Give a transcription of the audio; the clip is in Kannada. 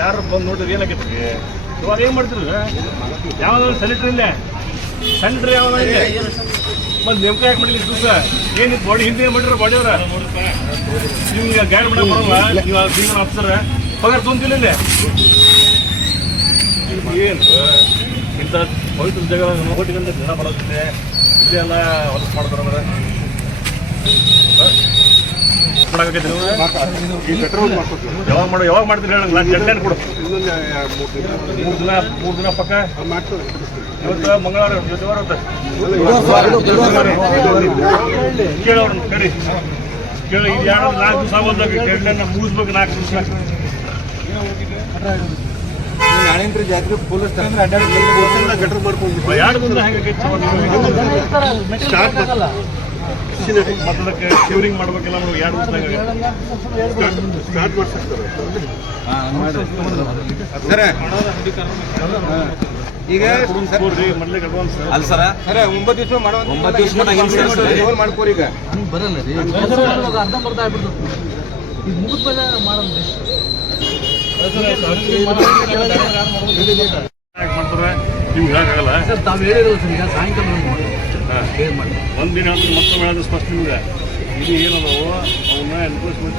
ಯಾರು ಬಂದು ನೋಡಿದ್ರೆ ಏನಾಗೈತಿ ಇವಾಗ ಏನು ಮಾಡ್ತಿದ್ರು ಯಾವ್ದಾದ್ರು ಸ್ಯಾನಿಟ್ರಿ ಇಲ್ಲ? ಯಾವ್ದು ಇದೆ. ಮತ್ತೆ ನೇಮಕ ಯಾಕೆ ಮಾಡಿಲ್ಲ ದಿವಸ ಏನು ಬಾಡಿ ಹಿಂದೆ ಮಾಡಿರೋ ಬಾಡಿ ಅವ್ರ? ನಿಮ್ಗೆ ಗೈಡ್ ಮಾಡಕ್ ನೀವು ಸೀನಿಯರ್ ಆಫೀಸರ್ ಪಗಾರ ತೊಂತಿಲ್ಲ ಇಲ್ಲೇ? ಏನು? ಇಂಥ ಪವಿತ್ರ ಜಾಗ ನೋಟಿಗಂತ ಜನ ಬರೋದಿದೆ ಇಲ್ಲೆಲ್ಲ ಹೊಲಸು ಮಾಡ್ತಾರೆ ಯಾವಾಗ ಮಾಡೋ ಯಾವಾಗ ಮಾಡ್ತೀರಿ ಹೇಳಿ ನಾನು ಡೆಡ್ ಲೈನ್ ಕೊಡು ಮೂರು ದಿನ. ಮೂರು ದಿನ ಪಕ್ಕ. ಇವತ್ತು ಮಂಗಳವಾರ ಬುಧವಾರ ಕೇಳೋರು ಕರಿ. ಕೇಳಿ ಇದು ಯಾರು ನಾಲ್ಕು ದಿವಸ ಆಗೋದಾಗ ಡೆಡ್ ಲೈನ್ ಮುಗಿಸ್ಬೇಕು ನಾಲ್ಕು ದಿವಸ. ನಾಳೇಂದ್ರ ಜಾತ್ರೆ ಪೊಲೀಸ್ ಅಂದ್ರೆ ಅಡ್ಡಾಡಿ ಗಟ್ರ ಮಾಡ್ಕೊಂಡು ಎರಡು ದಿನ ಹೆಂಗೆ ಸ್ಟಾರ್ಟ್ ಮಾಡ್ಬೇಕೆಲ್ಲ ನಾವು ಸ್ಟಾರ್ಟ್ ಈಗ ಸರ್ ಮೊದಲಿಗೆ ಅಡ್ವಾನ್ಸ್ ಅಲ್ಲ ಸರ ಸರ ಒಂಬತ್ತು ದಿವಸ ಮಾಡೋ ಒಂಬತ್ತು ದಿವಸ ಮಾಡ್ಕೋರಿ ಈಗ. ಬರಲ್ಲ ರೀ. ಮಾಡೋದು ಮಾಡ್ತಾರೆ? ನಿಮ್ಗೆ ಹೇಳಕ್ಕಾಗಲ್ಲ. ಸರ್ ತಾವು ಹೇಳಿರಲ್ಲ ಸರ್ ಈಗ ಸಾಯಂಕಾಲ ಕ್ಲಿಯರ್ ಮಾಡಿ ಒಂದಿನ ಮತ್ತೊಮ್ಮೆ ಹೇಳಿದ್ರೆ ಸ್ಪಷ್ಟ ನಿಮ್ಗೆ ಇದು ಏನದಾವು ಅವನ್ನ ಎನ್ಫೋರ್ಸ್ಮೆಂಟ್